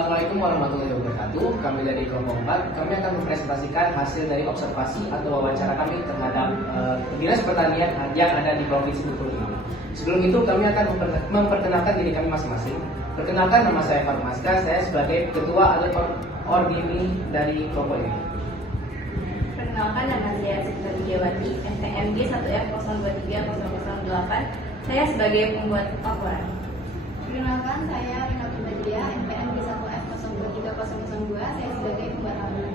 Assalamualaikum warahmatullahi wabarakatuh. Kami dari kelompok 4, kami akan mempresentasikan hasil dari observasi atau wawancara kami terhadap Dinas Pertanian yang ada di Provinsi Bengkulu ini. Sebelum itu kami akan memperkenalkan diri kami masing-masing. Perkenalkan, nama saya Farmaska, saya sebagai Ketua atau Ordini dari kelompok ini. Perkenalkan, nama saya Sita Widiawati, STMG 1F023008. Saya sebagai pembuat laporan. Perkenalkan, saya Renata Badia, NPMG 1F023002. Saya sebagai pembuat laporan.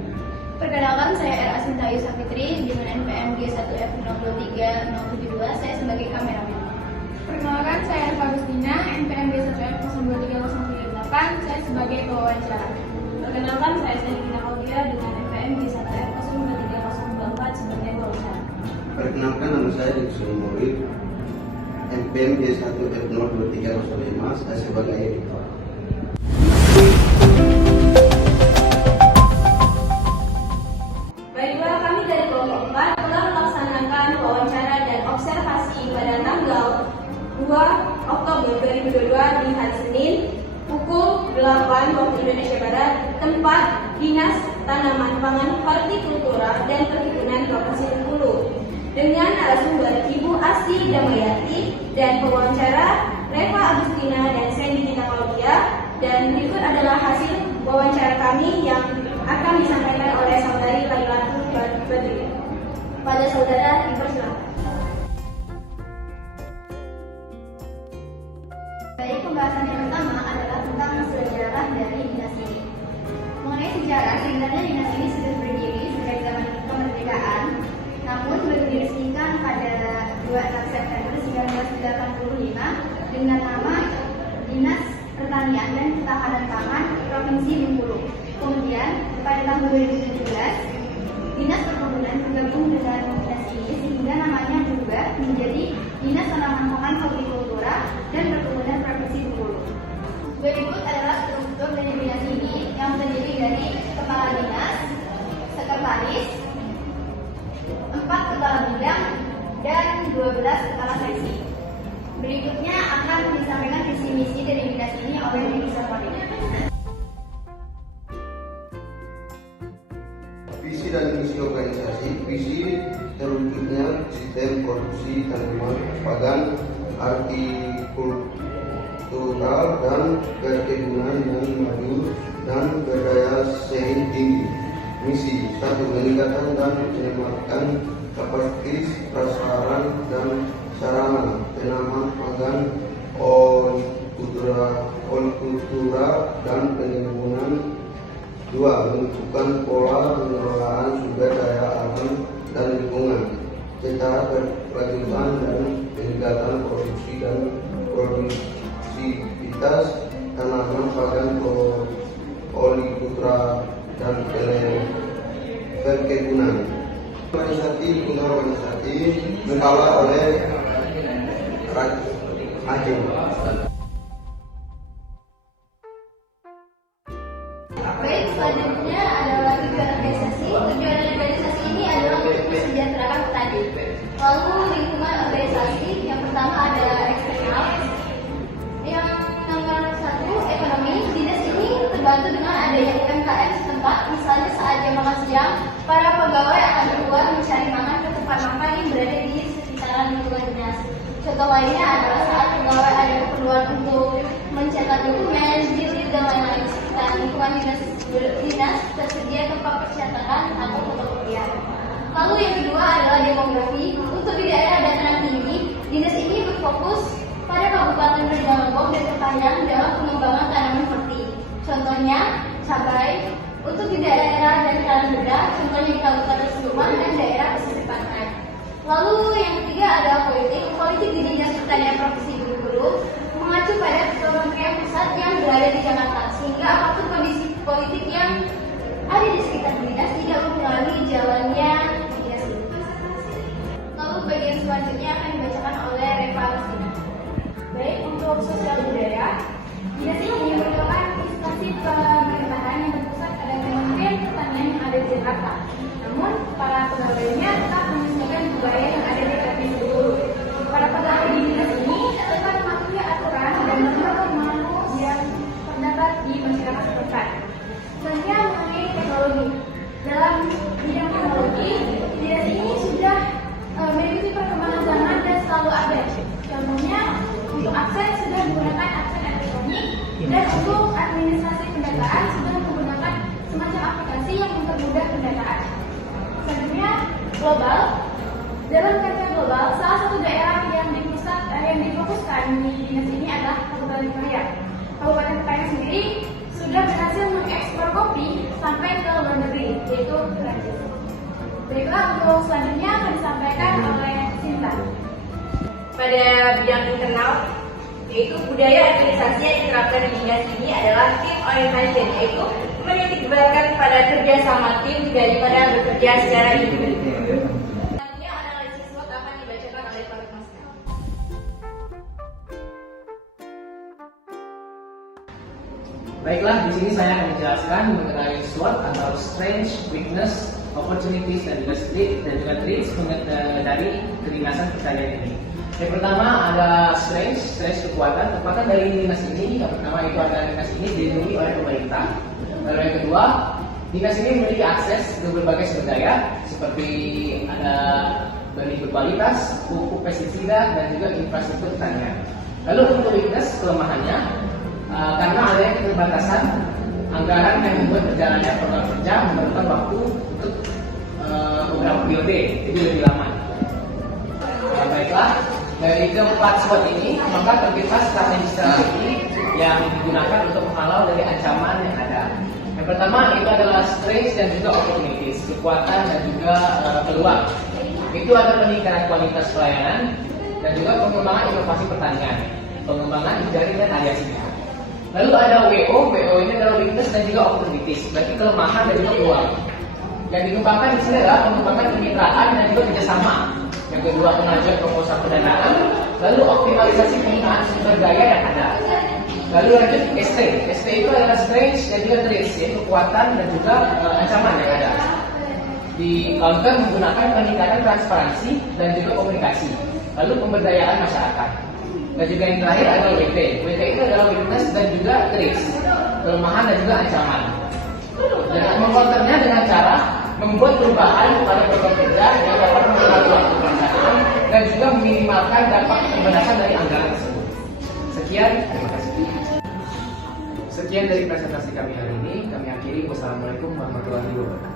Perkenalkan, saya R. Asintayu Safitri dengan NPMG 1F033072. Saya sebagai kameramen. Perkenalkan, saya Eva Agustina, NPMG 1F023038. Saya sebagai pewawancara. Perkenalkan, saya Selina Audia dengan NPMG 1F023024 sebagai pewawancara. Perkenalkan, nama saya Diksun Murid, NPMG 1F02305. Saya sebagai editor. Baiklah, kami dari kelompok 4 telah melaksanakan wawancara dan observasi pada tanggal 2 Oktober 2022 di hari Senin pukul 8 waktu Indonesia Barat, tempat Dinas Tanaman Pangan, Hortikultura dan Perkebunan Provinsi Bengkulu, dengan narasumber Ibu Asih Damayati dan pewawancara Reva Agustina dan Sandy Claudia. Dan berikut adalah hasil wawancara kami yang akan disampaikan oleh saudari Lailatul Badri. Pada saudara dipersilakan. Baik, pembahasan yang pertama adalah tentang sejarah dari dinas ini. Mengenai sejarah, sebenarnya dinas ini sudah berdiri sejak zaman kemerdekaan, namun baru diresmikan pada 26 September 1985 dengan nama Dinas Pertanian dan Ketahanan Pangan Provinsi Bengkulu. Kemudian pada tahun 2017, Dinas Perkebunan bergabung dengan dinas ini sehingga namanya berubah menjadi Dinas Tanaman Pangan, Hortikultura dan Perkebunan Provinsi Bengkulu. Berikut adalah struktur dari dinas ini yang terdiri dari kepala dinas, sekretaris, 4 kepala bidang, dan 12 kepala seksi. Berikutnya akan disampaikan visi misi dari dinas ini oleh Desa Kodim. Visi dan misi organisasi. Visi terwujudnya sistem produksi tanaman pangan, hortikultural dan perkebunan yang maju dan berdaya saing tinggi. Misi 1. Meningkatkan dan meningkatkan kapasitas prasaran dan sarana tanaman pangan, hortikultura dan perkebunan. 2. Menentukan pola pengelolaan sumber daya alam dan lingkungan secara berkelanjutan dan peningkatan produksi dan produktivitas tanaman pangan, hortikultura dan perkebunan. Organisasi lingkungan organisasi dikelola oleh Aceh. Baik, selanjutnya adalah tujuan organisasi. Tujuan organisasi ini adalah untuk mesejahterakan petani. Lalu lingkungan organisasi, yang pertama adalah eksternal. Yang nomor 1, ekonomi. Dinas ini terbantu dengan adanya UMKM setempat. Misalnya saat jam makan siang, para pegawai akan keluar mencari makan ke tempat makan yang berada di sekitaran lingkungan dinas. Contoh lainnya adalah saat pegawai ada keperluan untuk mencetak dokumen, jilid, dan lain-lain sekitar lingkungan dinas tersedia tempat percetakan atau fotokopian. Lalu yang kedua adalah demografi. Untuk di daerah dataran tinggi, dinas ini berfokus pada Kabupaten Rejang Lebong dan Kepanjang dalam pengembangan tanaman horti. Contohnya cabai. Untuk di daerah dataran rendah, contohnya di Kabupaten Sleman dan daerah pesisir pantai. Lalu yang ketiga adalah politik. Politik di Dinas Pertanian Provinsi Bengkulu mengacu pada Kementerian Pusat yang berada di Jakarta, sehingga apapun kondisi politik yang ada di sekitar dinas tidak mempengaruhi jalannya dinas ini. Lalu bagian selanjutnya akan dibacakan oleh Reva Agustina. Baik, untuk sosial budaya, dinas ini merupakan instansi pemerintahan yang berpusat pada Kementerian Pertanian yang ada di Jakarta. Namun, para pegawainya tetap menyesuaikan budaya yang ada di Provinsi Bengkulu. Para pegawai di dinas ini tetap mematuhi aturan dan norma yang terdapat di masyarakat setempat. Dan untuk administrasi pendataan sudah menggunakan semacam aplikasi yang mempermudah pendataan. Selanjutnya, global. Dalam kancah global, salah satu daerah yang difokuskan di dinas ini adalah Kabupaten Pemayan. Kabupaten Pemayan sendiri sudah berhasil mengekspor kopi sampai ke luar negeri, yaitu Perancis. Baiklah, untuk selanjutnya akan disampaikan oleh Sinta. Pada bidang internal, yaitu budaya administrasi yang diterapkan di dinas ini adalah team orientation, yaitu menitikberatkan pada kerja sama tim daripada bekerja secara individu. Selanjutnya analisis SWOT akan dibacakan oleh Pak Master. Baiklah, di sini saya akan menjelaskan mengenai SWOT atau Strength, Weakness, Opportunities, dan juga Traits dari kedinasan pertanian ini. Yang pertama ada strength kekuatan dari dinas ini. Yang pertama itu adalah dinas ini dilindungi oleh pemerintah. Lalu yang kedua, dinas ini memiliki akses ke berbagai sumber daya seperti ada benih berkualitas, pupuk pestisida, dan juga infrastruktur pertanian. Lalu untuk weakness, kelemahannya karena adanya keterbatasan anggaran yang membuat berjalannya program kerja memerlukan waktu untuk beberapa periode, jadi lebih lama. Baiklah, dari keempat SWOT ini, maka terdapat strategi yang digunakan untuk menghalau dari ancaman yang ada. Yang pertama itu adalah strengths dan juga opportunities, kekuatan dan juga peluang. Itu adalah peningkatan kualitas pelayanan dan juga pengembangan inovasi pertanian, pengembangan jaring dan aliasinya. Lalu ada WO ini adalah weakness dan juga opportunities, berarti kelemahan dan juga peluang. Yang dikembangkan di sini adalah pengembangan kemitraan dan juga kerjasama. Yang kedua, pengajuan proposal pendanaan. Lalu optimalisasi penggunaan sumber daya yang ada. Lalu lanjut ST itu adalah strength dan juga traits, yaitu kekuatan dan juga ancaman yang ada. Di counter menggunakan peningkatan transparansi dan juga komunikasi. Lalu pemberdayaan masyarakat. Dan juga yang terakhir adalah WT itu adalah weakness dan juga traits, kelemahan dan juga ancaman. Dan mengcounternya dengan cara membuat perubahan pada program kerja yang dapat mengurangi waktu pelaksanaan dan juga meminimalkan dampak pembenaran dari anggaran tersebut. Sekian, terima kasih. Sekian dari presentasi kami hari ini. Kami akhiri. Wassalamualaikum warahmatullahi wabarakatuh.